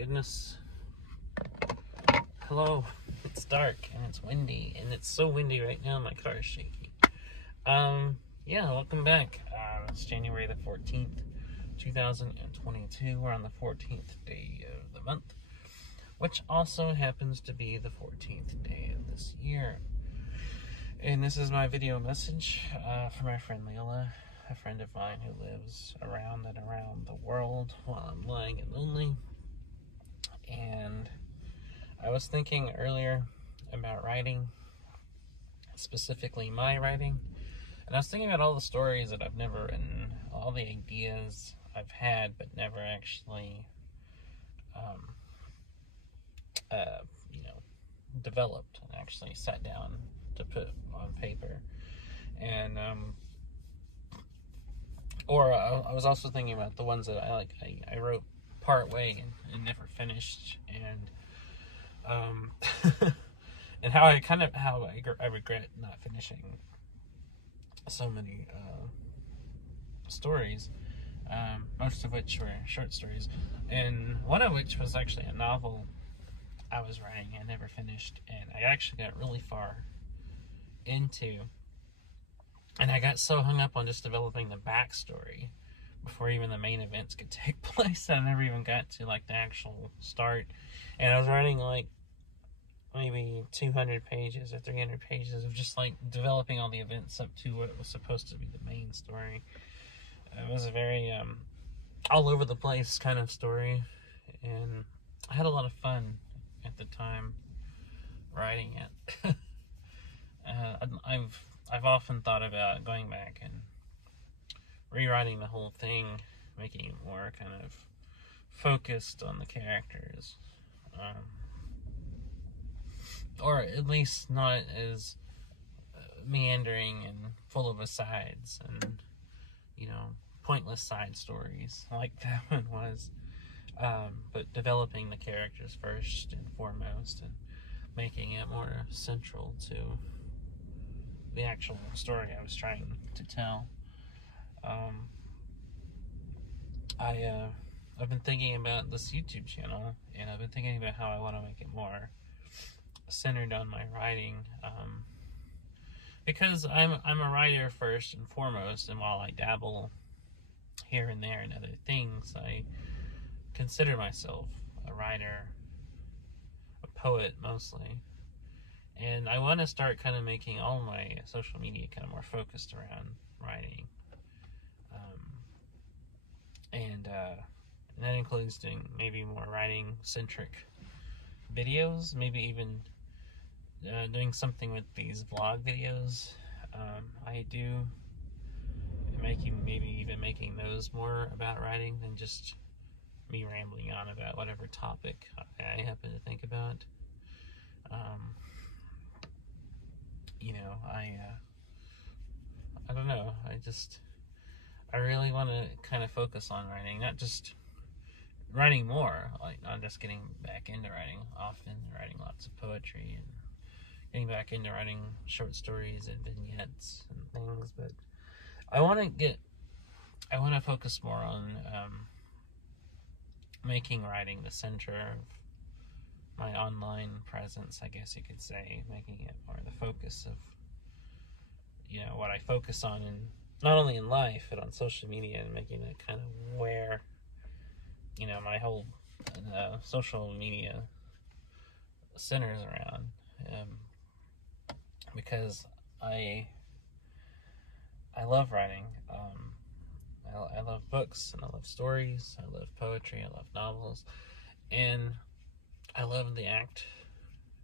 goodness. Hello. It's dark and it's windy, and it's so windy right now my car is shaking. Welcome back. It's January the 14th, 2022. We're on the 14th day of the month, which also happens to be the 14th day of this year. And this is my video message for my friend Lilla, a friend of mine who lives around the world while I'm lying and lonely. And I was thinking earlier about writing, specifically my writing, and I was thinking about all the stories that I've never written, all the ideas I've had but never actually developed and actually sat down to put on paper. And I was also thinking about the ones that I wrote part way and never finished, and and how I regret not finishing so many stories, most of which were short stories, and one of which was actually a novel I was writing and never finished, and I actually got really far into, and I got so hung up on just developing the backstory before even the main events could take place that I never even got to the actual start. And I was writing maybe 200 pages or 300 pages of just developing all the events up to what was supposed to be the main story. It was a very all over the place kind of story, and I had a lot of fun at the time writing it. I've often thought about going back and rewriting the whole thing, making it more kind of focused on the characters, or at least not as meandering and full of asides and pointless side stories like that one was, but developing the characters first and foremost and making it more central to the actual story I was trying to tell. I've been thinking about this YouTube channel, and I've been thinking about how I want to make it more centered on my writing, because I'm a writer first and foremost, and while I dabble here and there in other things, I consider myself a writer, a poet mostly. And I want to start kind of making all my social media kind of more focused around writing. And that includes doing maybe more writing-centric videos, maybe even doing something with these vlog videos. I do maybe even making those more about writing than just me rambling on about whatever topic I happen to think about. I don't know. I really want to kind of focus on writing, not just writing more, not just getting back into writing often, writing lots of poetry, and getting back into writing short stories and vignettes and things, but I want to focus more on making writing the center of my online presence, I guess you could say, making it more the focus of what I focus on, and not only in life but on social media, and making it kind of where my whole social media centers around, because I love writing. I love books, and I love stories, I love poetry, I love novels, and I love the act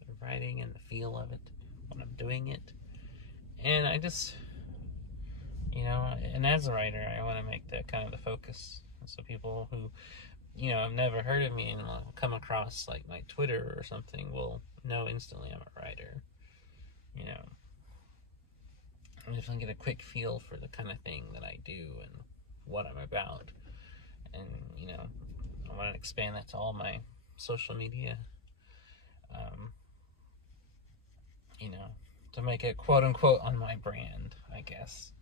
of writing and the feel of it when I'm doing it. And I just, and as a writer, I want to make that kind of the focus. So people who, have never heard of me and will come across my Twitter or something will know instantly I'm a writer. I'm just going to get a quick feel for the kind of thing that I do and what I'm about. And, I want to expand that to all my social media, to make it quote unquote on my brand, I guess.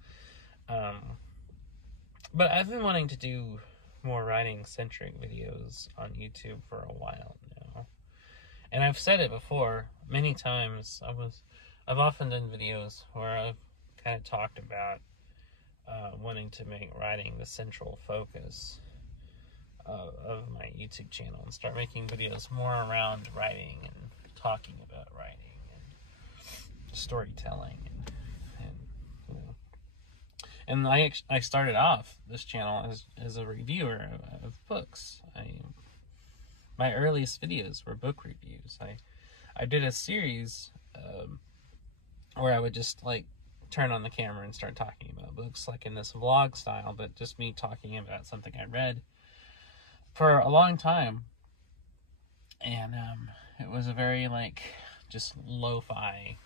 But I've been wanting to do more writing-centric videos on YouTube for a while now. And I've said it before many times. I've often done videos where I've kind of talked about wanting to make writing the central focus of my YouTube channel and start making videos more around writing and talking about writing and storytelling and you know. And I started off this channel as a reviewer of books. My earliest videos were book reviews. I did a series where I would just like turn on the camera and start talking about books, like in this vlog style, but just me talking about something I read for a long time. And it was a very like just lo-fi,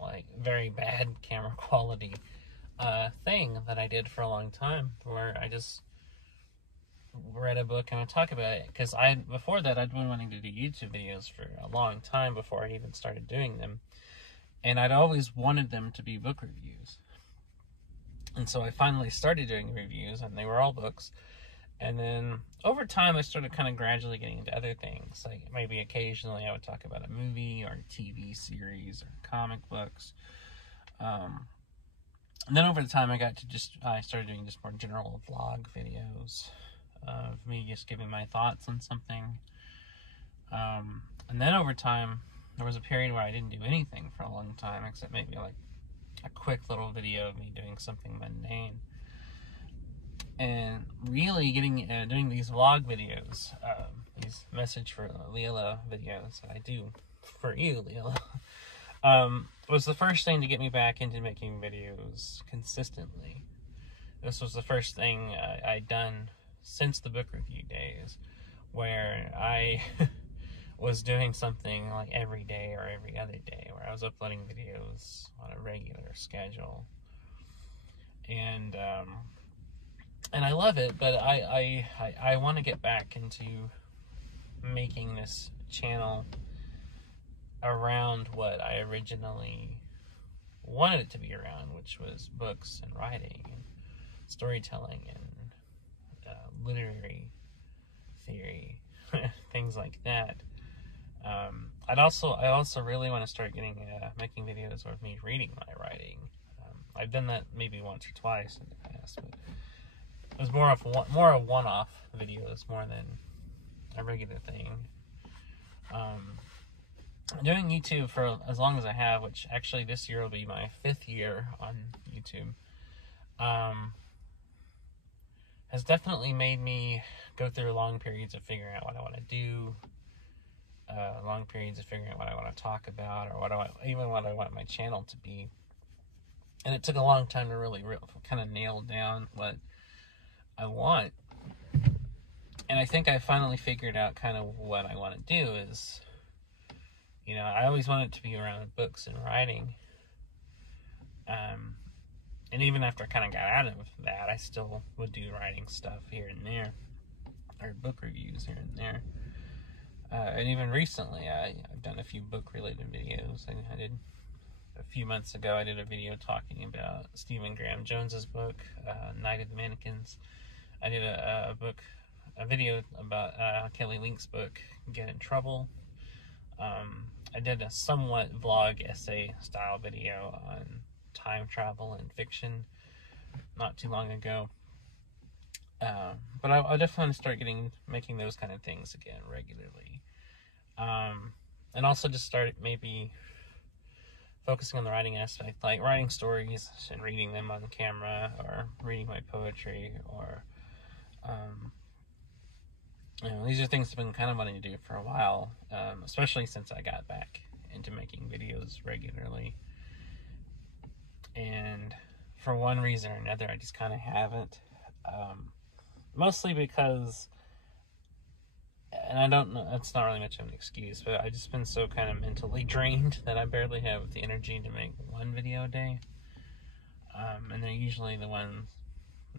like very bad camera quality thing that I did for a long time, where I just read a book and I talk about it, because before that I'd been wanting to do YouTube videos for a long time before I even started doing them, and I'd always wanted them to be book reviews. And so I finally started doing reviews, and they were all books. And then over time I started kind of gradually getting into other things, like maybe occasionally I would talk about a movie or a TV series or comic books. And then over the time I started doing just more general vlog videos of me just giving my thoughts on something. And then over time, there was a period where I didn't do anything for a long time, except maybe like a quick little video of me doing something mundane. And really doing these vlog videos, these message for Lilla videos that I do for you, Lilla, was the first thing to get me back into making videos consistently. This was the first thing I'd done since the book review days, where I was doing something like every day or every other day, where I was uploading videos on a regular schedule. And I love it, but I want to get back into making this channel around what I originally wanted it to be around, which was books and writing and storytelling and literary theory, things like that. I also really want to start making videos with me reading my writing. I've done that maybe once or twice in the past, but it was more of one-off videos more than a regular thing. Doing YouTube for as long as I have, which actually this year will be my 5th year on YouTube, has definitely made me go through long periods of figuring out what I want to do, long periods of figuring out what I want to talk about, or what I want my channel to be. And it took a long time to really kind of nail down what I want. And I think I finally figured out kind of what I want to do is, you know, I always wanted to be around books and writing. And even after I kind of got out of that, I still would do writing stuff here and there, or book reviews here and there. And even recently, I've done a few book-related videos. I did, a few months ago, I did a video talking about Stephen Graham Jones's book, Night of the Mannequins. I did a video about Kelly Link's book, Get in Trouble. I did a somewhat vlog essay style video on time travel and fiction not too long ago. But I definitely want to start making those kind of things again regularly. And also just start maybe focusing on the writing aspect, like writing stories and reading them on camera, or reading my poetry, or you know, these are things I've been kind of wanting to do for a while, especially since I got back into making videos regularly. And for one reason or another, I just kind of haven't. Mostly because, and I don't know, that's not really much of an excuse, but I've just been so kind of mentally drained that I barely have the energy to make one video a day. And they're usually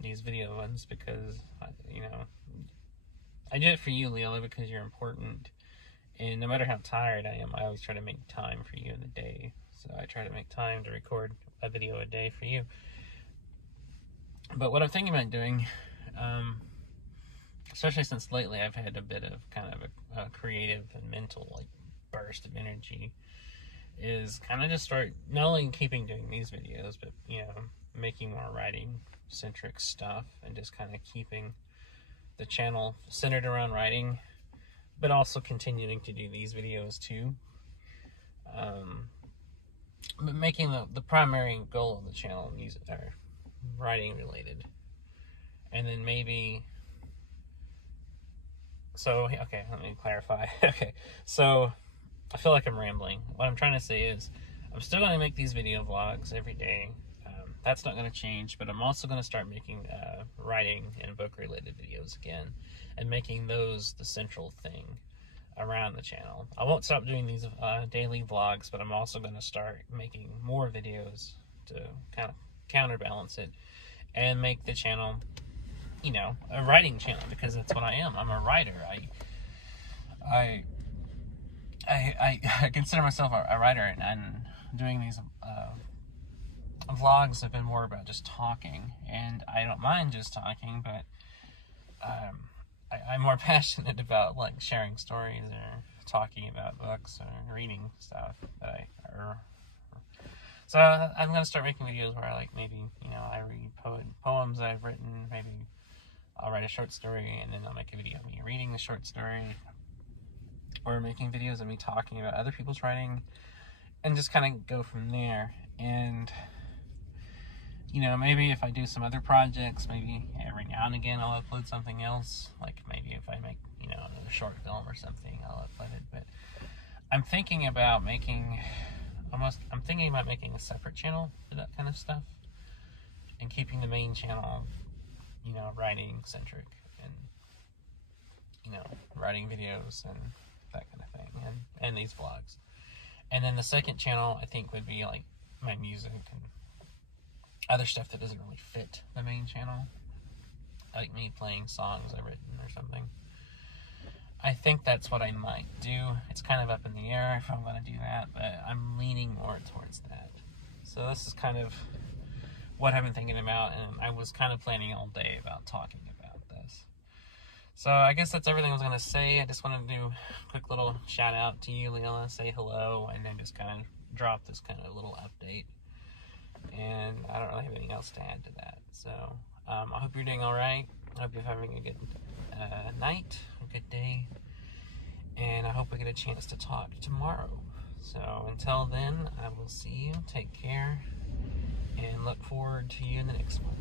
these video ones, because, you know, I do it for you, Lilla, because you're important. And no matter how tired I am, I always try to make time for you in the day. So I try to make time to record a video a day for you. But what I'm thinking about doing, especially since lately I've had a bit of kind of a creative and mental like burst of energy, is kind of just start not only keeping doing these videos, but making more writing centric stuff, and just kind of keeping the channel centered around writing, but also continuing to do these videos too. But making the primary goal of the channel music or writing related, and then maybe. So okay, let me clarify. Okay, so I feel like I'm rambling. What I'm trying to say is, I'm still going to make these video vlogs every day. That's not going to change, but I'm also going to start making writing and book related videos again, and making those the central thing around the channel. I won't stop doing these daily vlogs, but I'm also going to start making more videos to kind of counterbalance it and make the channel, a writing channel, because that's what I am. I'm a writer. I consider myself a writer, and doing these vlogs have been more about just talking, and I don't mind just talking, but I'm more passionate about like sharing stories or talking about books or reading stuff so I'm gonna start making videos where I like maybe I read poems that I've written. Maybe I'll write a short story and then I'll make a video of me reading the short story, or making videos of me talking about other people's writing, and just kind of go from there. And maybe if I do some other projects, maybe every now and again I'll upload something else. Like maybe if I make, a short film or something, I'll upload it. But I'm thinking about making a separate channel for that kind of stuff, and keeping the main channel, writing centric, and, writing videos and that kind of thing, and these vlogs. And then the second channel, I think, would be like my music and other stuff that doesn't really fit the main channel, like me playing songs I've written or something. I think that's what I might do. It's kind of up in the air if I'm going to do that, but I'm leaning more towards that. So this is kind of what I've been thinking about, and I was kind of planning all day about talking about this. So I guess that's everything I was going to say. I just wanted to do a quick little shout out to you, Lilla, say hello, and then just kind of drop this kind of little update. And I don't really have anything else to add to that. So I hope you're doing all right. I hope you're having a good night, a good day, and I hope we get a chance to talk tomorrow. So until then, I will see you. Take care, and look forward to you in the next one.